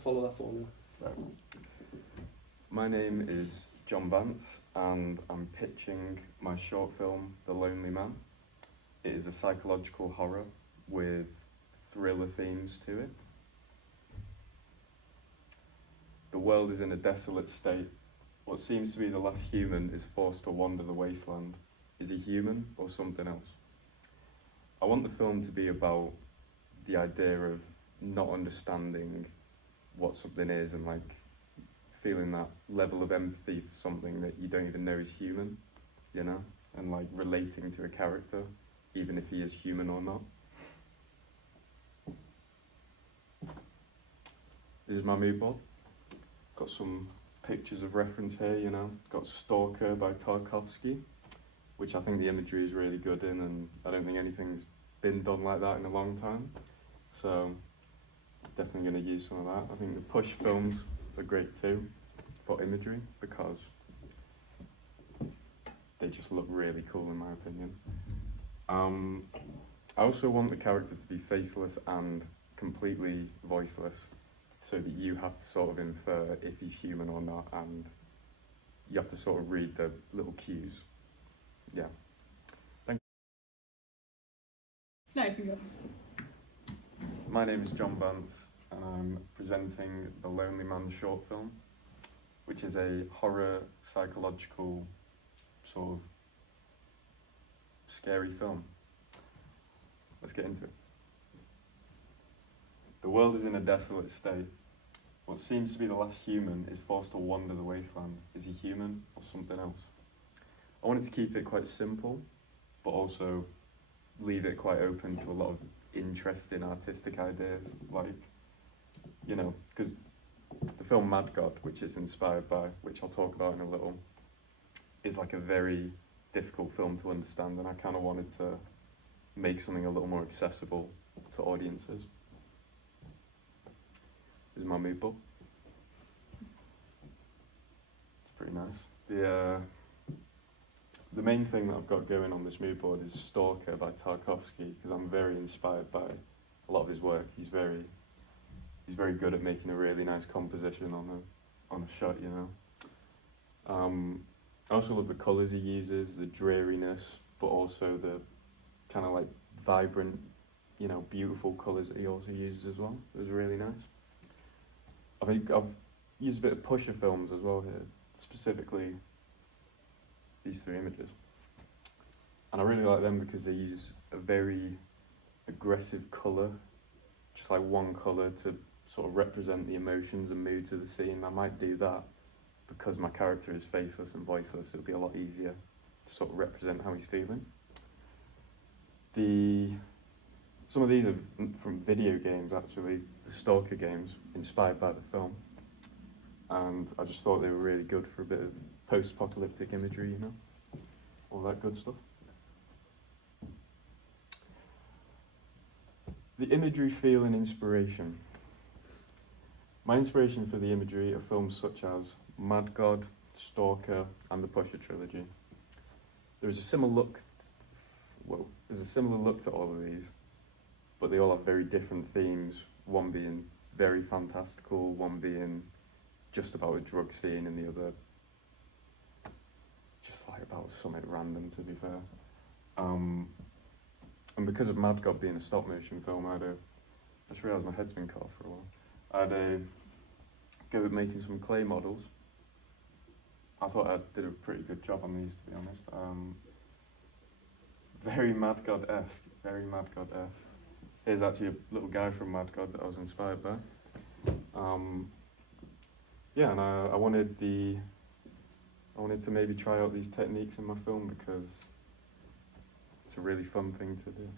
follow that formula. Right. My name is John Vance, and I'm pitching my short film, The Lonely Man. It is a psychological horror with thriller themes to it. The world is in a desolate state. What seems to be the last human is forced to wander the wasteland. Is he human or something else? I want the film to be about the idea of not understanding what something is and like feeling that level of empathy for something that you don't even know is human, you know, and like relating to a character, even if he is human or not. This is my mood board. Got some pictures of reference here, you know. Got Stalker by Tarkovsky, which I think the imagery is really good in, and I don't think anything's been done like that in a long time. So definitely going to use some of that. I think the Push films are great too for imagery because they just look really cool in my opinion. I also want the character to be faceless and completely voiceless, so that you have to sort of infer if he's human or not, and you have to sort of read the little cues. Yeah. Thank No, you can go. you. My name is John Vance, and I'm presenting The Lonely Man short film, which is a horror, psychological, sort of scary film. Let's get into it. The world is in a desolate state. What seems to be the last human is forced to wander the wasteland. Is he human or something else? I wanted to keep it quite simple, but also leave it quite open to a lot of interesting artistic ideas, like, you know, because the film Mad God, which is inspired by, which I'll talk about in a little, is like a very difficult film to understand, and I kind of wanted to make something a little more accessible to audiences. This is my mood board. It's pretty nice. The main thing that I've got going on this mood board is Stalker by Tarkovsky, because I'm very inspired by a lot of his work. He's very good at making a really nice composition on a shot, you know. I also love the colours he uses, the dreariness, but also the kind of like vibrant, you know, beautiful colours that he also uses as well. It was really nice. I think I've used a bit of Pusher films as well here, specifically these three images. And I really like them because they use a very aggressive colour, just like one colour to sort of represent the emotions and moods of the scene. I might do that because my character is faceless and voiceless. It'll be a lot easier to sort of represent how he's feeling. Some of these are from video games, actually, the Stalker games, inspired by the film. And I just thought they were really good for a bit of post-apocalyptic imagery, you know, all that good stuff. The imagery, feel, and inspiration. My inspiration for the imagery are films such as Mad God, Stalker, and the Pusher trilogy. There's a similar look to all of these, but they all have very different themes, one being very fantastical, one being just about a drug scene, and the other just like about something random, to be fair. And because of Mad God being a stop motion film, I just realised my head's been cut off for a while. I had a go at making some clay models. I thought I did a pretty good job on these, to be honest. Very Mad God-esque, very Mad God-esque. Here's actually a little guy from Mad God that I was inspired by. Yeah, and I wanted to maybe try out these techniques in my film because it's a really fun thing to do.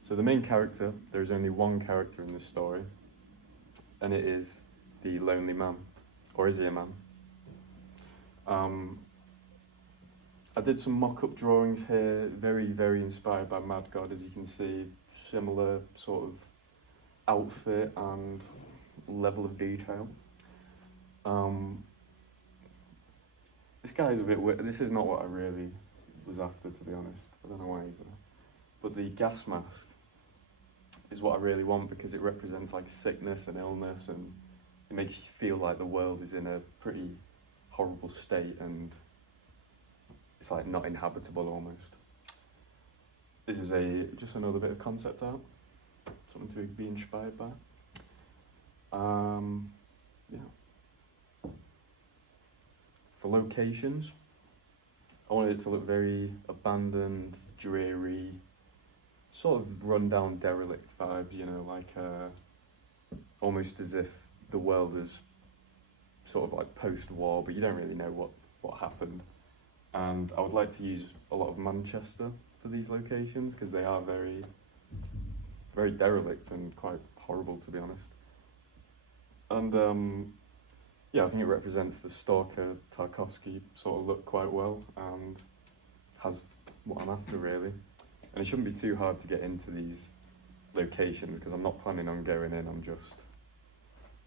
So the main character, there's only one character in this story, and it is the lonely man. Or is he a man? I did some mock-up drawings here, very, very inspired by Mad God, as you can see. Similar sort of outfit and level of detail. This guy is a bit weird. This is not what I really was after, to be honest. I don't know why he's there. But the gas mask is what I really want, because it represents like sickness and illness, and it makes you feel like the world is in a pretty horrible state and it's like not inhabitable almost. This is just another bit of concept art, something to be inspired by. Yeah. For locations, I wanted it to look very abandoned, dreary, sort of run-down, derelict vibe, you know, like almost as if the world is sort of like post-war, but you don't really know what happened. And I would like to use a lot of Manchester for these locations, because they are very, very derelict and quite horrible, to be honest. And yeah, I think it represents the stalker Tarkovsky sort of look quite well, and has what I'm after, really. And it shouldn't be too hard to get into these locations, because I'm not planning on going in, I'm just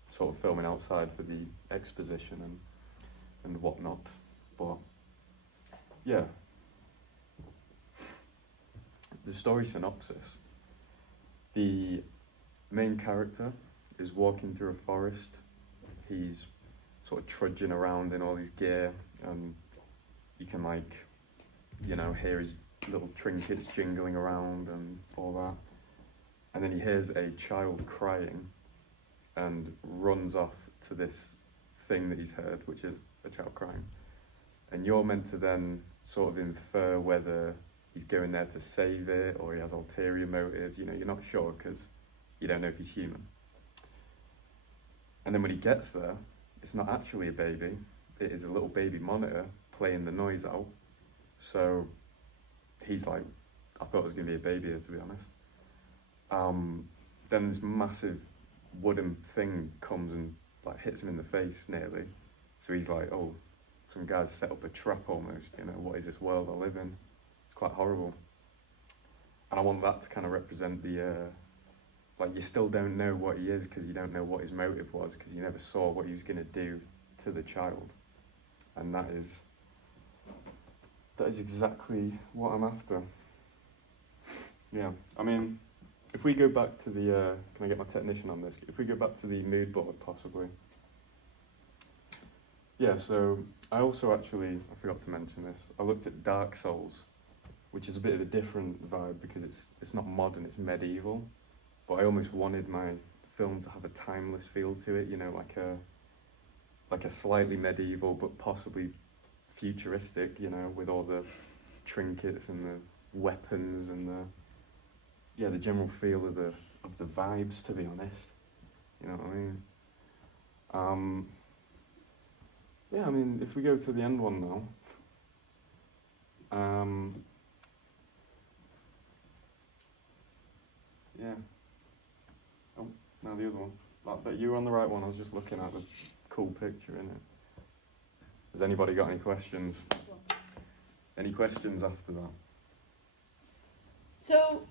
sort of filming outside for the exposition and whatnot. But yeah, the story synopsis. The main character is walking through a forest. He's sort of trudging around in all his gear, and you can, like, you know, hear his little trinkets jingling around and all that. And then he hears a child crying and runs off to this thing that he's heard, which is a child crying. And you're meant to then sort of infer whether he's going there to save it or he has ulterior motives. You know, you're not sure because you don't know if he's human. And then when he gets there, it's not actually a baby. It is a little baby monitor playing the noise out. So he's like, I thought it was going to be a baby here, to be honest. Then this massive wooden thing comes and like hits him in the face nearly. So he's like, oh, some guy's set up a trap almost, you know, what is this world I live in? It's quite horrible. And I want that to kind of represent the, like, you still don't know what he is because you don't know what his motive was, because you never saw what he was going to do to the child. And that is exactly what I'm after. Yeah, I mean, if we go back to the, can I get my technician on this? If we go back to the mood board, possibly. Yeah, so I also actually, I forgot to mention this, I looked at Dark Souls, which is a bit of a different vibe because it's not modern, it's medieval. But I almost wanted my film to have a timeless feel to it, you know, like a slightly medieval but possibly futuristic, you know, with all the trinkets and the weapons and the general feel of the vibes, to be honest. You know what I mean? Yeah, I mean, if we go to the end one now, yeah. Oh, no, the other one. But you were on the right one. I was just looking at the cool picture in it. Has anybody got any questions? Any questions after that? So,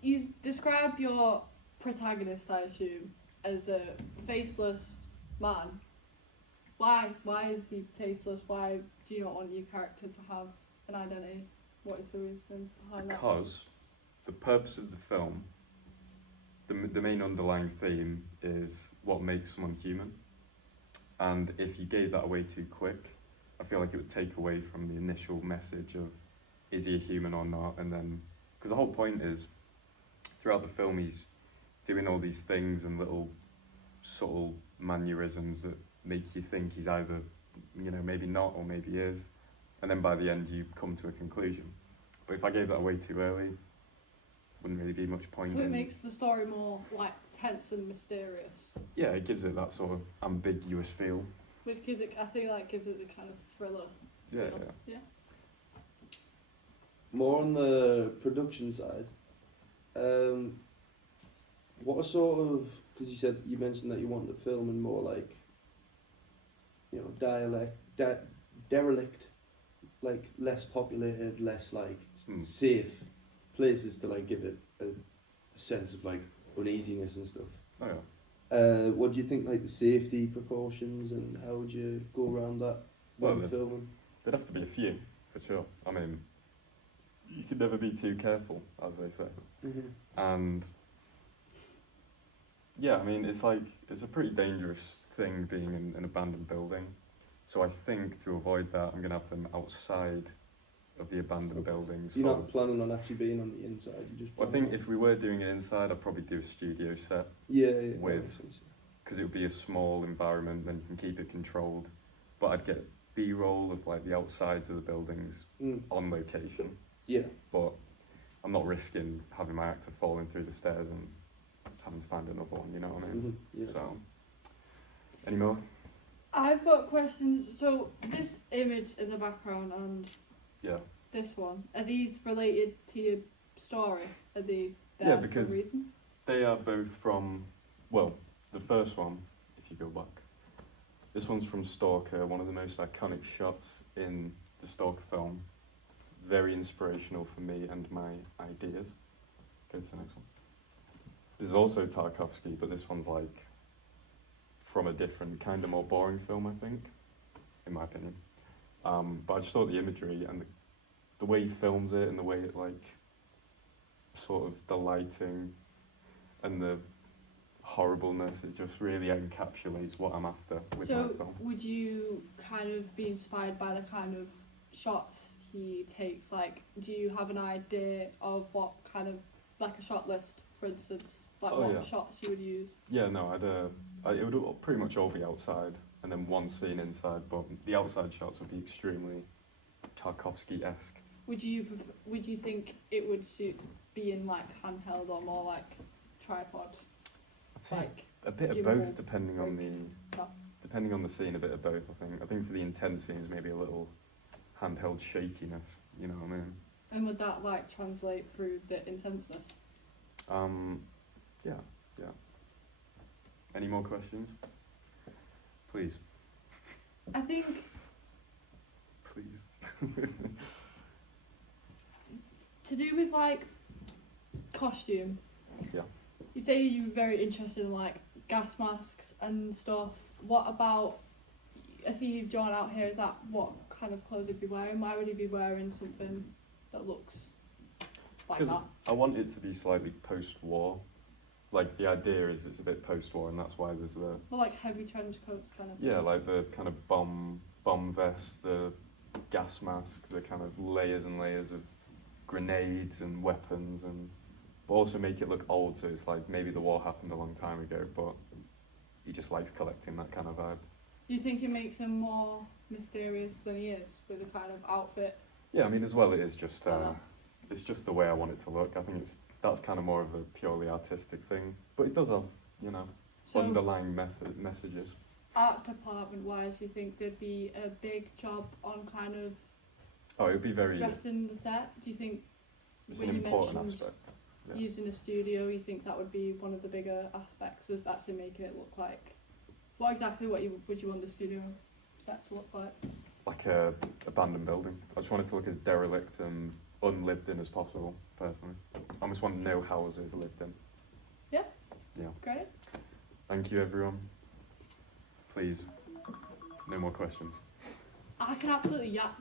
you describe your protagonist, I assume, as a faceless man. Why? Why is he faceless? Why do you not want your character to have an identity? What is the reason behind that? Because the purpose of the film, the main underlying theme is what makes someone human. And if you gave that away too quick, I feel like it would take away from the initial message of, is he a human or not? And then, because the whole point is, throughout the film, he's doing all these things and little subtle mannerisms that make you think he's either, you know, maybe not or maybe is. And then by the end, you come to a conclusion. But if I gave that away too early, wouldn't really be much point. So it makes the story more like tense and mysterious. Yeah, it gives it that sort of ambiguous feel. Which gives it, I think, that gives it the kind of thriller. Yeah, feel. yeah. More on the production side, what are sort of, because you mentioned that you want the film in more like, you know, derelict, like less populated, less like safe places to like give it a sense of like uneasiness and stuff. Oh yeah. What do you think, like the safety precautions, and how would you go around that when Well, filming? There'd have to be a few, for sure. I mean, you could never be too careful, as they say. Mm-hmm. And Yeah, I mean, it's like, it's a pretty dangerous thing being in an abandoned building. So I think to avoid that, I'm going to have them outside of the abandoned building. You're So not planning on actually being on the inside. You just. I think if we were doing it inside, I'd probably do a studio set, Yeah. That with- makes sense. because it would be a small environment, then you can keep it controlled. But I'd get B-roll of like the outsides of the buildings Mm. on location. Yeah. But I'm not risking having my actor falling through the stairs and having to find another one, you know what I mean? Yeah. So, any more? I've got questions. So this image in the background and Yeah. this one, are these related to your story? Are they there Yeah, for because- a reason? They are both from, well, the first one, if you go back. This one's from Stalker, one of the most iconic shots in the Stalker film. Very inspirational for me and my ideas. Go to the next one. This is also Tarkovsky, but this one's like from a different, kind of more boring film, I think, in my opinion. But I just thought the imagery and the way he films it and the way it like, sort of the lighting and the horribleness, it just really encapsulates what I'm after with my So film. would you kind of be inspired by the kind of shots he takes? Like, do you have an idea of what kind of, like a shot list, for instance, like Oh, what yeah. shots you would use? Yeah, no, it would all, pretty much all be outside and then one scene inside, but the outside shots would be extremely Tarkovsky-esque. Would you think it would suit being like handheld or more like tripod? I'd say Like, a bit of gimbal, both, depending on like, depending on the scene. A bit of both, I think. I think for the intense scenes, maybe a little handheld shakiness. You know what I mean? and would that like translate through the intenseness? Yeah. Any more questions? Please, I think please. to do with like costume. Yeah. You say you're very interested in like gas masks and stuff. What about? I see you've drawn out here. Is that what kind of clothes he'd be wearing? Why would he be wearing something that looks like 'Cause that? I want it to be slightly post-war. Like the idea is it's a bit post-war, and that's why there's the Or like heavy trench coats kind of. yeah, like the kind of bomb vest, the gas mask, the kind of layers and layers of grenades and weapons, and but also make it look old. So it's like maybe the war happened a long time ago, but he just likes collecting that kind of vibe. Do you think it makes him more mysterious than he is with the kind of outfit? Yeah, I mean, as well, it is just Uh-huh. it's just the way I want it to look. I think that's kind of more of a purely artistic thing, but it does have, you know, So underlying messages. art department wise, do you think there'd be a big job on kind of Oh, it would be very. dressing the set? Do you think It's when an you important mentioned aspect. Yeah. using a studio, you think that would be one of the bigger aspects with actually making it look like? What exactly would you want the studio set to look like? Like a abandoned building. I just want it to look as derelict and unlived in as possible, personally. I just want no houses lived in. Great. Thank you, everyone. Please, no more questions. I can absolutely yap